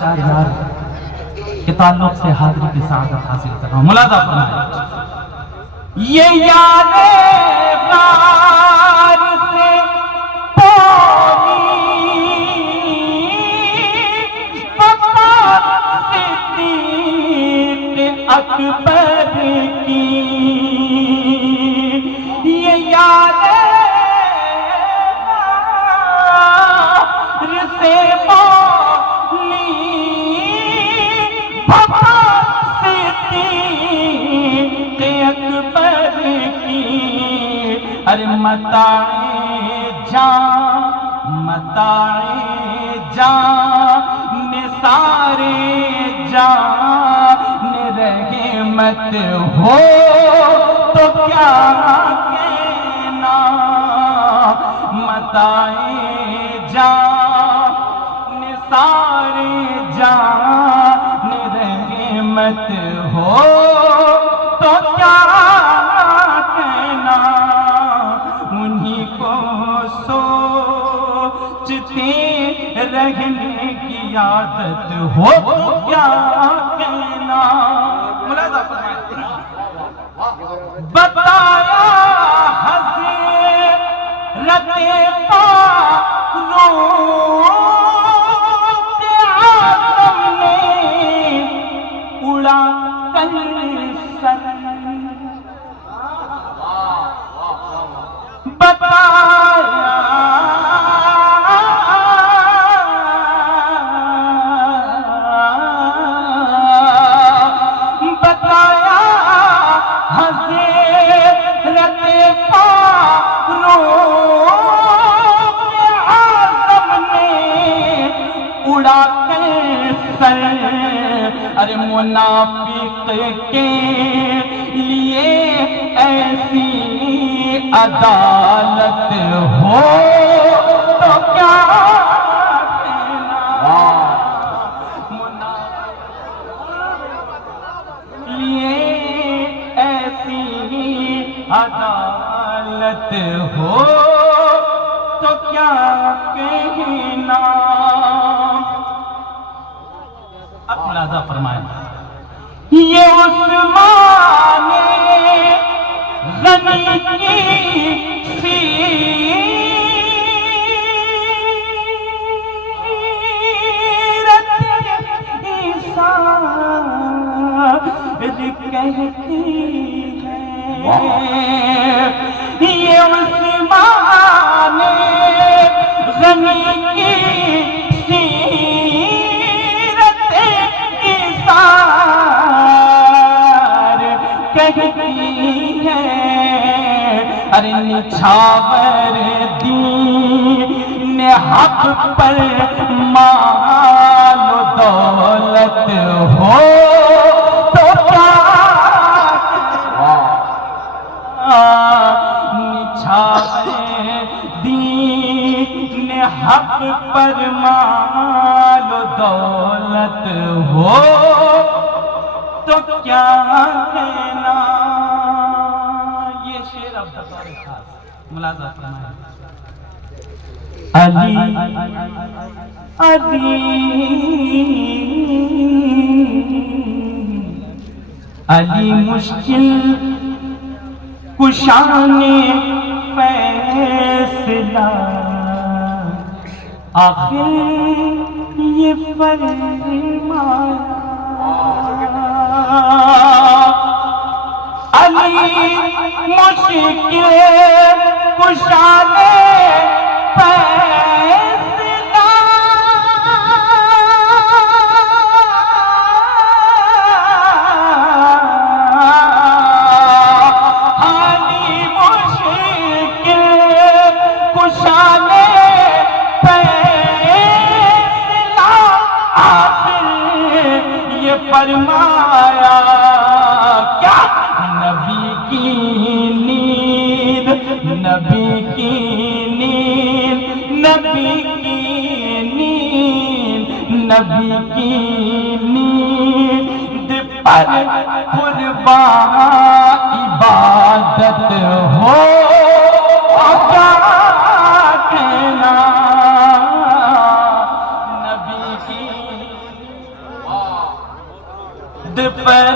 چار یار کے تعلق سے حاضری کی سعادت حاصل کر رہا ہوں. ملاحظہ فرمائے یہ یاد غار سے پانی وفات صدیق اکبر کی یہ یاد غار سے ارے متاع جان نثارے جان رحمت ہو تو کیا کہنا متاع جان نثارے جان رحمت ہو تو کیا کہنا انہی کو سوچتے رہنے کی عادت ہو تو کیا کہنا. ملاحظہ فرمائیں بتایا حضرت فاروق اعظم نے اڑا کر سر بتایا حضرت فاروق اعظم نے اڑا کر سر. ارے منافق کے لیے ایسی عدالت ہو تو کیا کہنا منافق لیے ایسی عدالت ہو تو کیا کہنا. اب ملاحظہ فرمائیں یہ عثمان غنی کی سیرت کہتی ہے یہ عثمان غنی کی سیرت کہتی ہے. ارے نچھاور دین حق پر مال و دولت ہو تو کیا نچھاور دین حق پر مال و دولت ہو تو کیا کہنا. یہ شعر اب بطور خاص ملاحظہ فرمائیں علی مشکل کشان فیصلہ آخر یہ فرمایا علی مشکل کشان فیصلہ علی مشکل کشان فیصلہ آخر یہ فرمایا کیا نبی کی نیند نبی کی نیند نبی کی نیند نبی کی نیند پر قربان عبادت ہو کیا کہنا نبی کی خود پر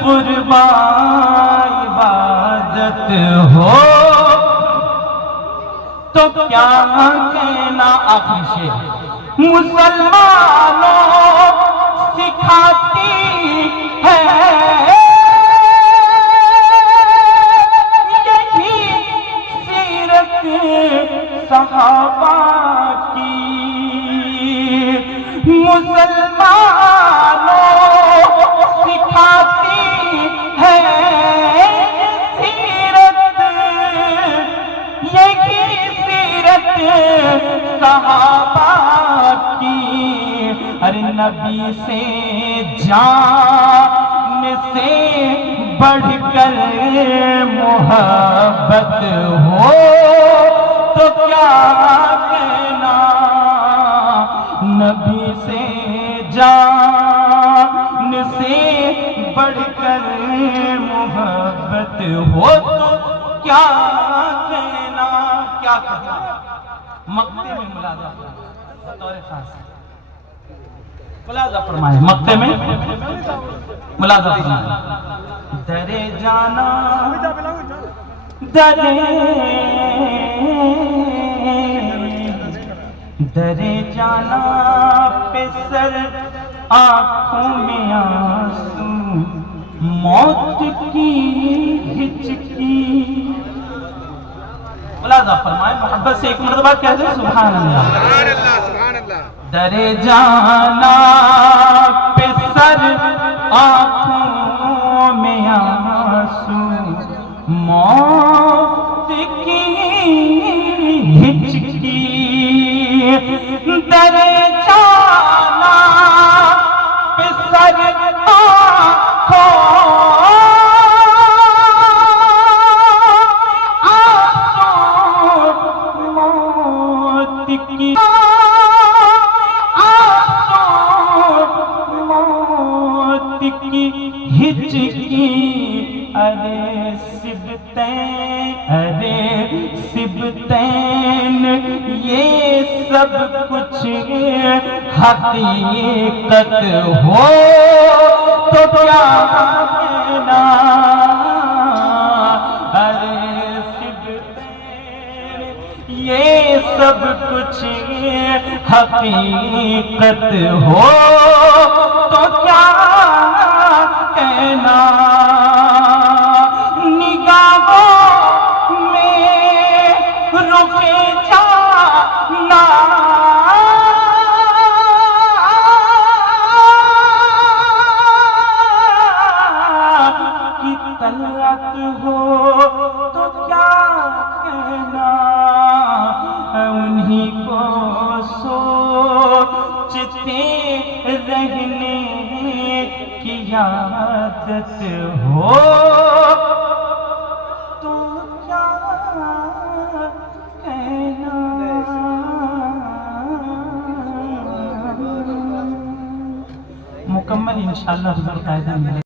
قربان عبادت ہو تو کیا کہنا. آخری شعر مسلمانوں سکھاتی ہے یہی سیرت صحابہ کی. مسلمانوں سکھاتی ہے سیرت یہی سیرت صحابہ کی. ارے نبی سے جان سے بڑھ کر محبت ہو تو کیا کہنا. نبی سے جان سے بڑھ کر محبت ہو تو کیا کہنا. کیا کہنا. مقتے میں ملازہ بطور خاص ملازہ فرمائے. مقتے میں ملازہ فرمائے. درے جانا درے جانا پہ سر آنکھوں میں آنسو موت کی ہچکی. ملازہ فرمائے. محبت سے ایک مرتبہ کہہ دیں سبحان اللہ. سبحان اللہ. درے جانا پہ سر آنکھوں میں آنسو موت کی ہچکی. درے جانا پہ سر آنکھوں ہچکی. ارے سبتین یہ سب کچھ حقیقت ہو تو کیا کہنا. ارے سبتین یہ سب کچھ حقیقت ہو تو کیا کہنا. نگاہوں میں رخ جانا کی طلعت ہو تو کیا کہنا. انہی کو سوچتے رہنے کی عادت ہو تو کیا کہنا. مکمل انشاءاللہ حضور قائدہ ملے.